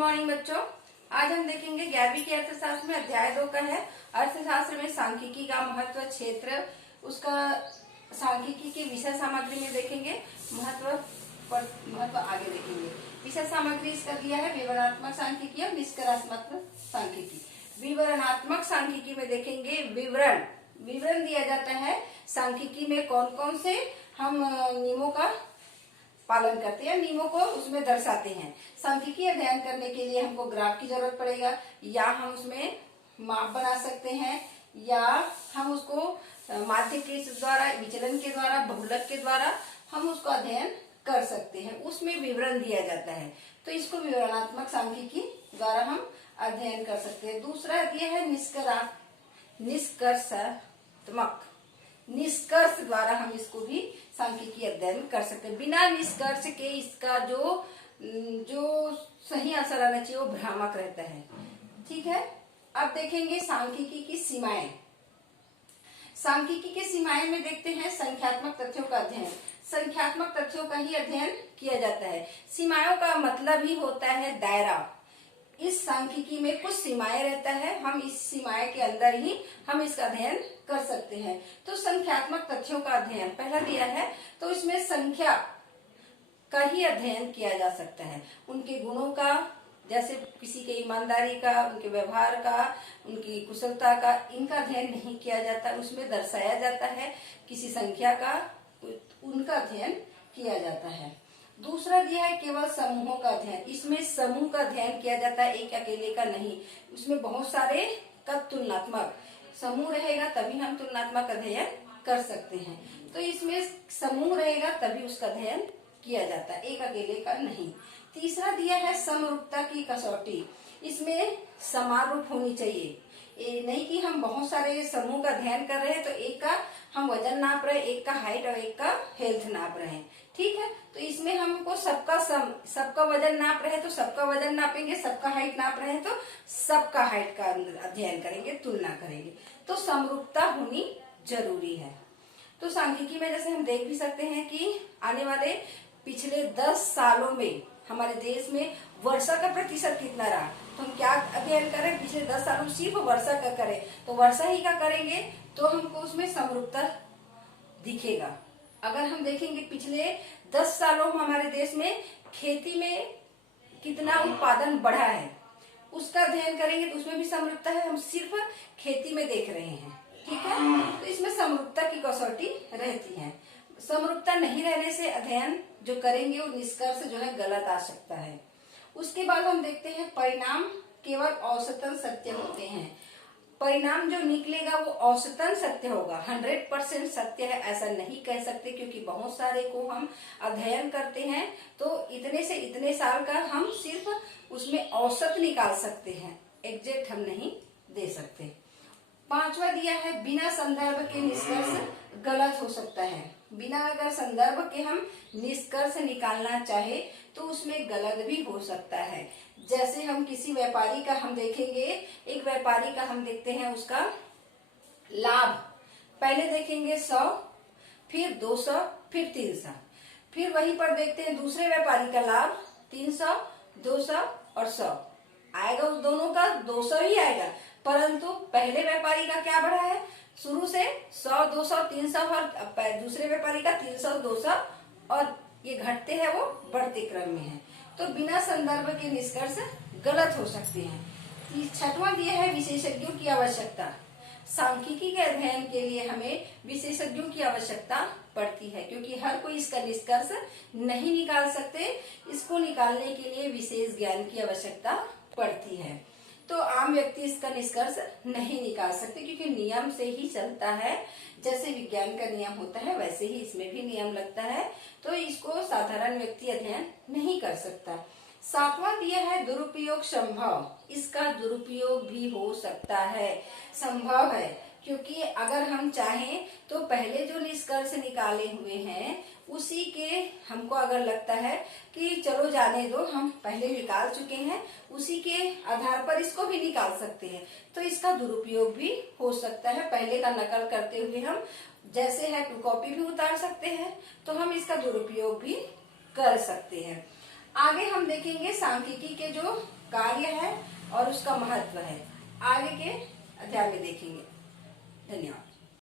Morning बच्चों। आज हम देखेंगे 11वीं के अर्थशास्त्र में अध्याय 2 का है। अर्थशास्त्र में सांख्यिकी का महत्व, क्षेत्र, उसका सांख्यिकी की विषय सामग्री में देखेंगे। महत्व आगे देखेंगे। विषय सामग्री इसका दिया है विवरणात्मक सांख्यिकी और निष्कर्षात्मक सांख्यिकी। विवरणात्मक सांख्यिकी में देखेंगे विवरण दिया जाता है सांख्यिकी में कौन कौन से हम नियमों का पालन करते हैं, नियमों को उसमें दर्शाते हैं। सांख्यिकी अध्ययन करने के लिए हमको ग्राफ की जरूरत पड़ेगा, या हम उसमें माप बना सकते हैं, या हम उसको माध्य के द्वारा, विचलन के द्वारा, बहुलक के द्वारा हम उसको अध्ययन कर सकते हैं। उसमें विवरण दिया जाता है, तो इसको विवरणात्मक सांख्यिकी द्वारा हम अध्ययन कर सकते हैं। दूसरा दिया है निष्कर्ष द्वारा हम इसको भी सांख्यिकी अध्ययन कर सकते हैं। बिना निष्कर्ष के इसका जो सही आंसर आना चाहिए वो भ्रामक रहता है। ठीक है, अब देखेंगे सांख्यिकी की सीमाएं। सांख्यिकी के सीमाएं में देखते हैं संख्यात्मक तथ्यों का अध्ययन। संख्यात्मक तथ्यों का ही अध्ययन किया जाता है। सीमाओं का मतलब ही होता है दायरा। इस सांख्यिकी में कुछ सीमाएं रहता है, हम इस सीमाएं के अंदर ही हम इसका अध्ययन कर सकते हैं। तो संख्यात्मक तथ्यों का अध्ययन पहला दिया है, तो इसमें संख्या का ही अध्ययन किया जा सकता है। उनके गुणों का, जैसे किसी के ईमानदारी का, उनके व्यवहार का, उनकी कुशलता का, इनका अध्ययन नहीं किया जाता। उसमें दर्शाया जाता है किसी संख्या का, उनका अध्ययन किया जाता है। दूसरा दिया है केवल समूहों का अध्ययन। इसमें समूह का अध्ययन किया जाता है, एक अकेले का नहीं। उसमें बहुत सारे का तुलनात्मक समूह रहेगा, तभी हम तुलनात्मक अध्ययन कर सकते हैं। तो इसमें समूह रहेगा तभी उसका अध्ययन किया जाता है, एक अकेले का नहीं। तीसरा दिया है समरूपता की कसौटी। इसमें समान रूप होनी चाहिए, ये नहीं कि हम बहुत सारे समूह का अध्ययन कर रहे हैं तो एक का हम वजन नाप रहे हैं, एक का हाइट और एक का हेल्थ नाप रहे हैं। ठीक है, तो इसमें हमको सबका वजन नाप रहे हैं तो सबका वजन नापेंगे, सबका हाइट नाप रहे हैं तो सबका हाइट का अध्ययन करेंगे, तुलना करेंगे। तो समरूपता होनी जरूरी है। तो सांख्यिकी में जैसे हम देख भी सकते हैं कि आने वाले पिछले 10 सालों में हमारे देश में वर्षा का प्रतिशत कितना रहा, तो हम क्या अध्ययन करें, पिछले 10 सालों में सिर्फ वर्षा का करें, तो वर्षा ही का करेंगे तो हमको उसमें समरूपता दिखेगा। अगर हम देखेंगे पिछले 10 सालों में हमारे देश में खेती में कितना उत्पादन बढ़ा है, उसका अध्ययन करेंगे तो उसमें भी समरूपता है। हम सिर्फ खेती में देख रहे हैं, ठीक है, तो इसमें समरूपता की कसौटी रहती है। समरूपता नहीं रहने से अध्ययन जो करेंगे वो निष्कर्ष जो है गलत आ सकता है। उसके बाद हम देखते हैं परिणाम केवल औसतन सत्य होते हैं। परिणाम जो निकलेगा वो औसतन सत्य होगा, 100% सत्य है ऐसा नहीं कह सकते, क्योंकि बहुत सारे को हम अध्ययन करते हैं तो इतने से इतने साल का हम सिर्फ उसमें औसत निकाल सकते हैं, एग्जैक्ट हम नहीं दे सकते। पांचवा दिया है बिना संदर्भ के निष्कर्ष गलत हो सकता है। बिना अगर संदर्भ के हम निष्कर्ष निकालना चाहे तो उसमें गलत भी हो सकता है। जैसे हम किसी व्यापारी का हम देखेंगे, एक व्यापारी का हम देखते हैं उसका लाभ, पहले देखेंगे 100, फिर 200, फिर 300, फिर वहीं पर देखते हैं दूसरे व्यापारी का लाभ 300, 200 और 100 आएगा, उस दोनों का 200 ही आएगा, परंतु पहले व्यापारी का क्या बढ़ा है, शुरू से 100, 200, 300 और दूसरे व्यापारी का 300, 200 और ये घटते हैं वो बढ़ते क्रम में है। तो बिना संदर्भ के निष्कर्ष गलत हो सकते हैं। छठवां दिया है विशेषज्ञों की आवश्यकता। सांख्यिकी के अध्ययन के लिए हमें विशेषज्ञों की आवश्यकता पड़ती है, क्योंकि हर कोई इसका निष्कर्ष नहीं निकाल सकते। इसको निकालने के लिए विशेष ज्ञान की आवश्यकता पड़ती है। तो आम व्यक्ति इसका निष्कर्ष नहीं निकाल सकते, क्योंकि नियम से ही चलता है। जैसे विज्ञान का नियम होता है वैसे ही इसमें भी नियम लगता है, तो इसको साधारण व्यक्ति अध्ययन नहीं कर सकता। सातवां दिया है दुरुपयोग संभव। इसका दुरुपयोग भी हो सकता है, संभव है, क्योंकि अगर हम चाहें तो पहले जो निष्कर्ष निकाले हुए हैं उसी के हमको अगर लगता है कि चलो जाने दो, हम पहले निकाल चुके हैं, उसी के आधार पर इसको भी निकाल सकते हैं, तो इसका दुरुपयोग भी हो सकता है। पहले का नकल करते हुए हम जैसे है 2 कॉपी भी उतार सकते हैं, तो हम इसका दुरुपयोग भी कर सकते हैं। आगे हम देखेंगे सांख्यिकी के जो कार्य है और उसका महत्व है, आगे के अध्याय में देखेंगे। धन्यवाद।